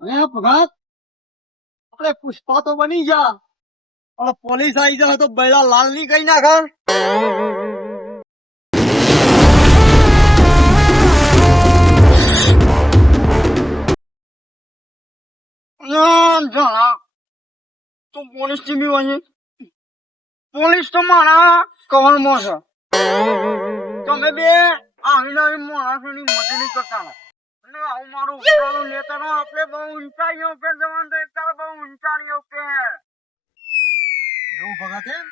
અરે ભગત આપણે પુષ્પા તો બની ગયા પણ પોલીસ આવી જાય તો બૈલા લાલની કઈ નાખા. તું પોલીસ બી વળી પોલીસ તો મારા કવરમાં છે. તમે બે આવીને માણસોની મજૂરી કરતા રહો. આવું મારું ઉપરાણું લેતા આપણે બહુ ઊંચાઈઓ ઉપર જવાનું તો અત્યારે બહુ ઊંચાઈઓ ઉપર. એવું ભગત એમ?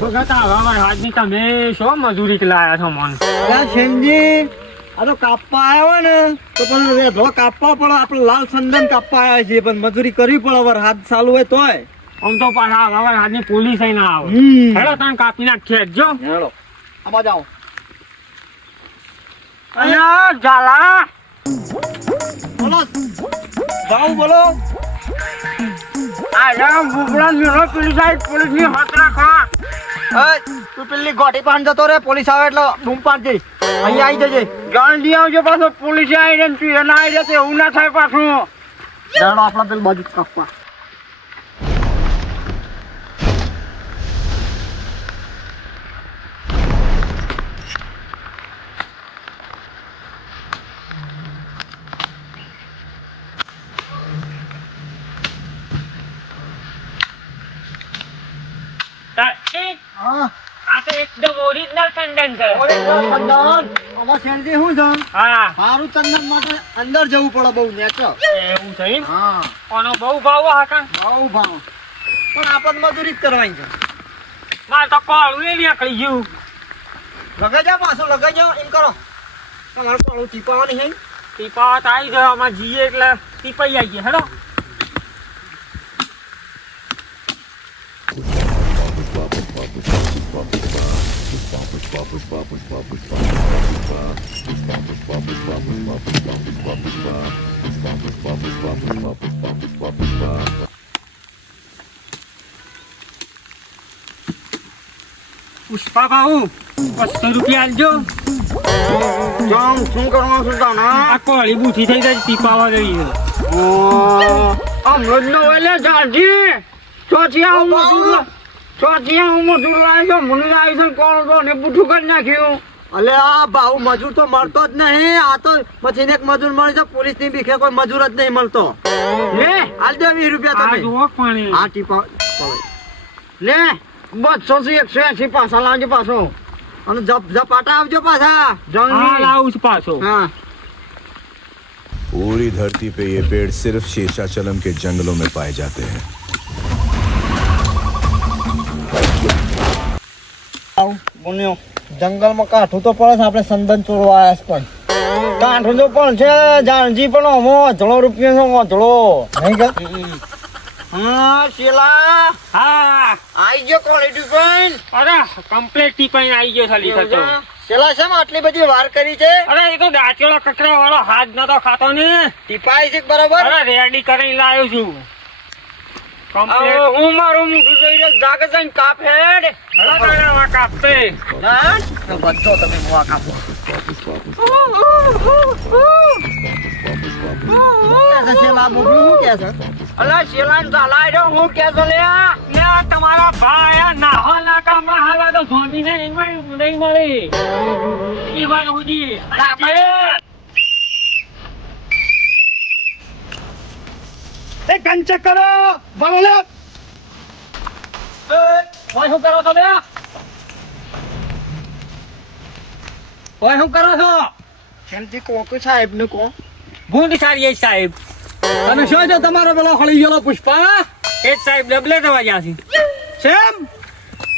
ભગત આવા આજની તમે શું મજૂરી લાયા છો મન અલા આ તો કાપવા આવ્યો ને તો પણ વેઢો કાપવા પડે આપણે લાલ ચંદન કાપવા આવ્યા છીએ પણ મજૂરી કરવી પડે વર હાથ ચાલુ હોય તોય આમ તો પાછા આવા આજની પોલીસ ના આવે. હેડો તમે કાપી નાખીએ જો હેલો આમાં જાઓ અહીંયા ઝાલા. બોલો. જાઓ બોલો. આ રામ ભૂગળા મેળો પેલી સાઈડ પોલીસની હાથ રાખો. તું પેલી ગોટી પાન જતો રે પોલીસ આવે એટલે બૂમ પાડજે. અહીંયા આવી જજે. જલ્દી આવજો પાછો પોલીસ આવી રહે તું એના આવી જશે એવું ના થાય પાછું. જાણો આપણા પેલી બાજુ કાપવા હા આ તો એકદમ ઓરિજિનલ ચંદન છે. આમાં શેરજી શું છે? હા. મારું ચંદન માટે અંદર જવું પડે બહુ નેચર એવું છે હા. આનો બહુ ભાવ હાકા બહુ ભાવ. પણ આપણને મજૂરી જ કરવાની છે. મારે તો કોળું એ નીકળી ગયું. લગાઈ જાઓ પાછું લગાઈ જાઓ એમ કરો. તમારું કોળું ટીપાવાની છે તો આવી જાય આમાં જઈએ એટલે ટીપાઈ આવીએ હેડો. પુષ્પા ભાઉ બસો રૂપિયા આલજો. જામ શું કરવાનું છે તાના આ કોળી બૂથી થઈ ગઈ પીપાવા ગઈ છે હમણાં જ એટલે જાજી. ચોથિયા હું મજૂર ચોથિયા હું મજૂર લાવ્યો મને લાવ્યો છે કોણ તો ને બુઠું કરી નાખ્યું. અલે આ ભાવ મજૂર તો મળતો જ નહીં આ તો પછી એક મજૂર મળી છે પોલીસ ની બીખે કોઈ મજૂર જ નહીં મળતો લે હાલ દે વીસ રૂપિયા આ તમે જુઓ પાણી આ ટીપા લે બસો થી એકસો એસી પાછા લાવજો પાછો અને જપ ઝપાટા આવજો પાછા હા જલ્દી લાવું છું પાછો હા पूरी धरती पे ये पेड़ सिर्फ शेषाचलम के जंगलों में पाए जाते हैं આવું બોલ્યો જંગલમાં કાઠું તો પડે છે આપણે સંદન ચોરવા આવ્યા છે પણ. કાઠું તો પણ છે જાણજી પણ અમો અધળો રૂપિયો છે અધળો નહીં કે? શેલા. હા. આઈ ગયો ક્વોલિટી પણ અરે કમ્પ્લેટ ટીપાઈ આવી ગયો ખાલી થતો શેલા શેમ આટલી બધી વાર કરી છે? અરે એ તો દાંચેલો કચરા વાળો હાથ નતો ખાતો ને. ટીપાઈ છે બરાબર? અરે રેડી કરીને લાવ્યો છું. હું મારું મોઢું જોઈ રહ્યો જાગે જઈને કાપ હેડ. કાપતે બધો તમે મુવા કાપો અલા શેલા ને ચાલાય હું કે છે લે ને તમારા ભાઈ આ નાહવા નાકામાં હાલા તો ધોનીને એમાં નહીં મળે. ઈ વાત ઉડી આપણે એ કંચક કરો. ભલે ઓય, શું કરો તમે ઓય શું કરો છો? કેમથી કોકો સાહેબ ને કો ભૂંડ સારી સાહેબ. અને શું છે? તમારો પેલો ખળી ગયેલો પુષ્પા? એ સાહેબ ડબલે દવા ગયા છે. શેમ?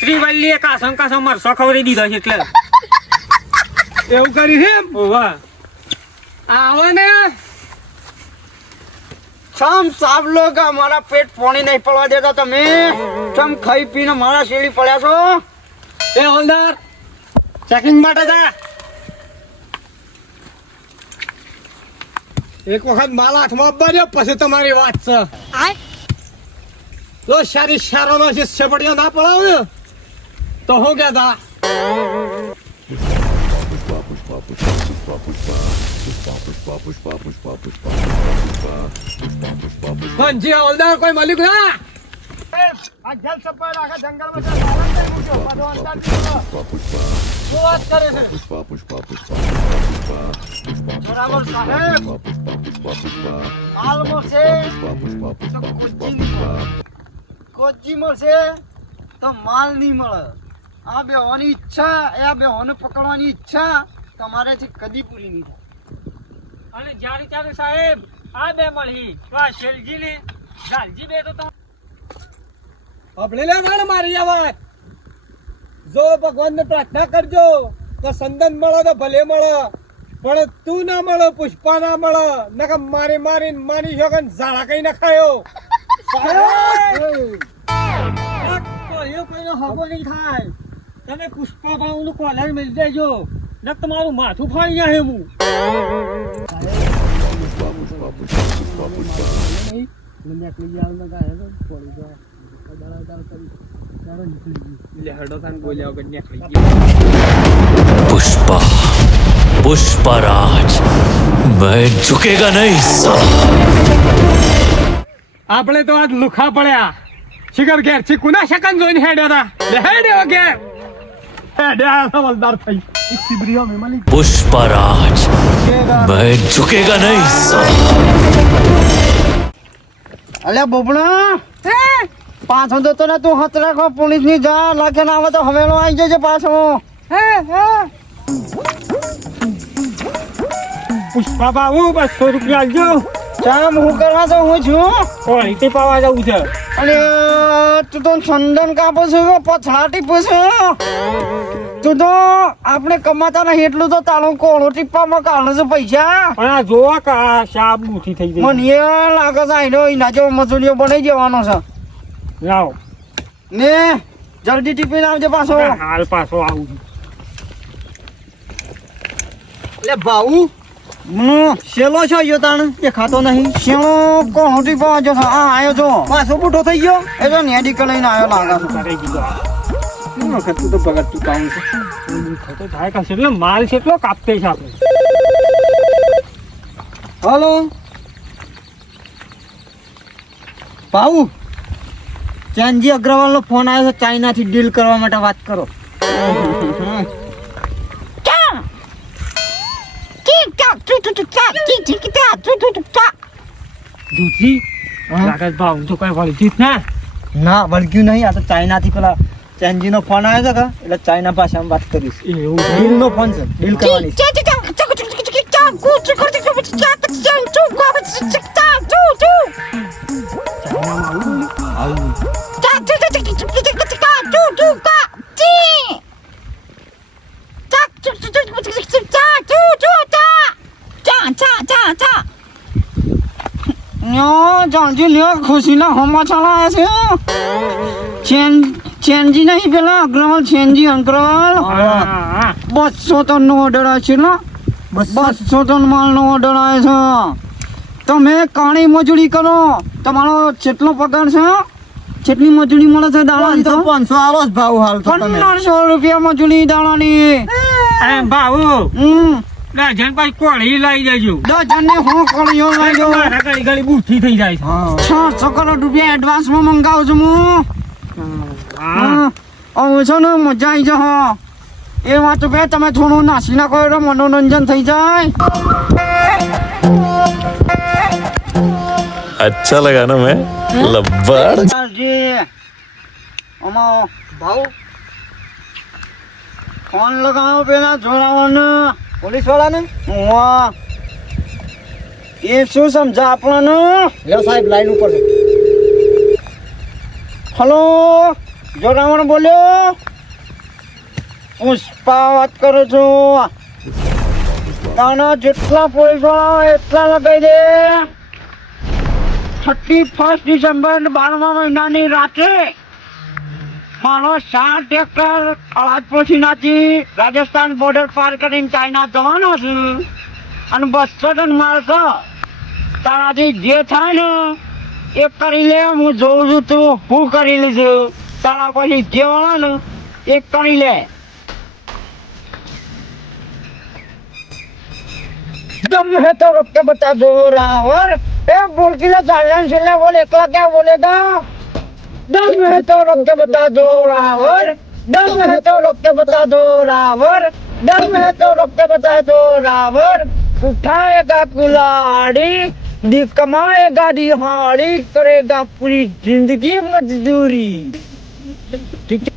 શ્રી વલ્લીએ કાસમ કાસમ મરસો સખવરી દીધો છે એટલે. એવું કરી હેમ વાહ. આવો ને. સમ સાબ કે મારા પેટ પોણી નહીં પડવા દેતા તમે. સમ ખાઈ પીને મારા શેરી પડ્યા છો. એ હોલદાર ચેકિંગ માટે જા. એક વખત માલ હાથમાં બન્યો પછી તમારી વાત છે લો સારી સારો નો શિષ્ય પડ્યો ના પડાવ્યો તો હું કહેતા બંજી હવલદાર કોઈ મલિક ના આ જલ સપાટ આખા જંગલમાં છે, સાવન થઈ મૂક્યો. બધો અંતર નીકળ્યો. શું વાત કરે છે? બરાબર સાહેબ. માલ મળશે તો કોચી નહીં મળે. કોચી મળશે તો માલ નહીં મળે આ બેહોની ઈચ્છા એ આ બેહોને પકડવાની ઈચ્છા તમારેથી કદી પૂરી નહીં થાય. અને જ્યારે ત્યારે સાહેબ આ બે મળી. તો આ શેલજી ને જાલજી બે તો તમે આપણે મારી આ વાત જો ભગવાનને પ્રાર્થના કરજો તો સંદન મળે તો ભલે મળે. પણ તું ના મળો પુષ્પા ના મળો. નખ મારી મારી માની શોકન ઝાડા કઈ નખાયો કોઈનો હકો નહીં થાય. તમે પુષ્પા ભાવનું કોલર દેજો. ન તમારું માથું ફાડી જાય હું. પુષ્પા. પુષ્પરાજ મેં ઝુકેગા નહીં આપણે તો આજ લુખા પડ્યા શિખર ઘેર છે કુના શકન જોઈને હેડ્યા હેડ્યો ઘેર હેડ્યા હવલદાર થઈ પુષ્પરાજ મેં ઝુકેગા નહીં અલ્યા હે પાછો તો તને તું હાથ રાખો પોલીસની જા લાગે ના આવે તો હવેલો આવી જજે પાછો હે હે બાબુ બસો રૂપિયા આપજો ચામ હું કરવા હું છું અને તું તો ચંદન કાપો છો પથડા ટીપો છો તું તો આપણે કમાતા નહીં એટલું તો તારો કોળો ટીપવામાં કાઢો છો પૈસા જોવા કા શાબ મુઠી થઈ ગઈ મને એ લાગે છે આઈનો એના જેવો મજૂરીઓ બનાવી જવાનો છે લાવો ને જલ્દી ટીપી આવજો પાછો હાલ પાછો આવું એટલે ભાઉ. મને શેલો છો યો તાણ દેખાતો નહીં. શેલો કોણ? ટીપવા જો આ આયો છો. પાછો બુઢો થઈ ગયો? એ તો નેડિકલ લઈને આયો લાગે છે. કરે કીધું શું વખત તો ભગત તું કામ છે? તો થાય કશે એટલે માલ કાપતે છે આપણે. હલો. ભાઉ ચાંદજી અગ્રવાલ નો ફોન આવ્યો છે ચાઇના થી ડીલ કરવા માટે વાત કરો. દૂધી લાગે ભાવ તો કઈ વળી જીત ના ના વળગ્યું નહીં આ તો ચાઇના થી પેલા ચાંદજી નો ફોન આવ્યો છે કે એટલે ચાઇના ભાષામાં વાત કરીશ એવું ડીલ નો ફોન છે ડીલ કરવાની છે. ન્યો જાણજી લ્યો ખુશીના સમાચાર આવ્યા છે. ચેન ચેનજી નહીં પેલા અગ્રવાલ ચેનજી અગ્રવાલ હા બસો ટન નો ઓર્ડર આવે છે ને બસો ટન માલ નો ઓર્ડર આવે છે. તમે કાણી મજૂરી કરો. તમારો કેટલો પગાર છે કેટલી મજૂરી મળે છે દાડાની તો. પાંચસો આવો જ ભાવ હાલ પંદરસો રૂપિયા મજૂરી દાડાની ભાવ. હમ. દસ જણ પાસે કોળી લઈ જજો. દસ ને હું કોળીઓ લઈ જવું ગળી ગળી બુઠી થઈ જાય છ. કરોડ રૂપિયા એડવાન્સમાં મંગાવું છું હું. છો ને મજા આવી જહો એ વાંચો કે તમે થોડું નાસી ના કરો મનોરંજન થઈ જાય. અચ્છા લગા ના મેં. લબ્બર. અમારો ભાવ. ફોન લગાવો પેલા જોડાવાનો. પોલીસ વાળાને વાહ. એ શું સમજા આપણને? લ્યો સાહેબ લાઈન ઉપર છે. હલો? જોડાવણ બોલ્યો? પુષ્પા વાત કરું છું. તાના જેટલા પોલીસવાળા એટલા લગાવી દે. થર્ટી ફર્સ્ટ ડિસેમ્બર બારમા મહિનાની રાત્રે મારો સાત ટ્રેક્ટર અલાદપુરથી નાથી રાજસ્થાન બોર્ડર પાર કરીને ચાઇના જવાનો છું અને બસો ટન માલ છે તારાથી જે થાય ને એ કરી લે હું જોઉં છું તું હું કરી લીધું તારા પછી જે વળે ને એ કરી લે दम है तो रुक के बता दो रावर ए बोल के ना साइलेंस ले बोले एकला क्या बोलेगा दम है तो रुक के बता दो रावर दम है तो रुक के बता दो रावर दम है तो रुक के बता दो रावर उठाएगा कुलाड़ी दी कमाएगा दिहाड़ी करेगा पूरी जिंदगी मजदूरी ठीक है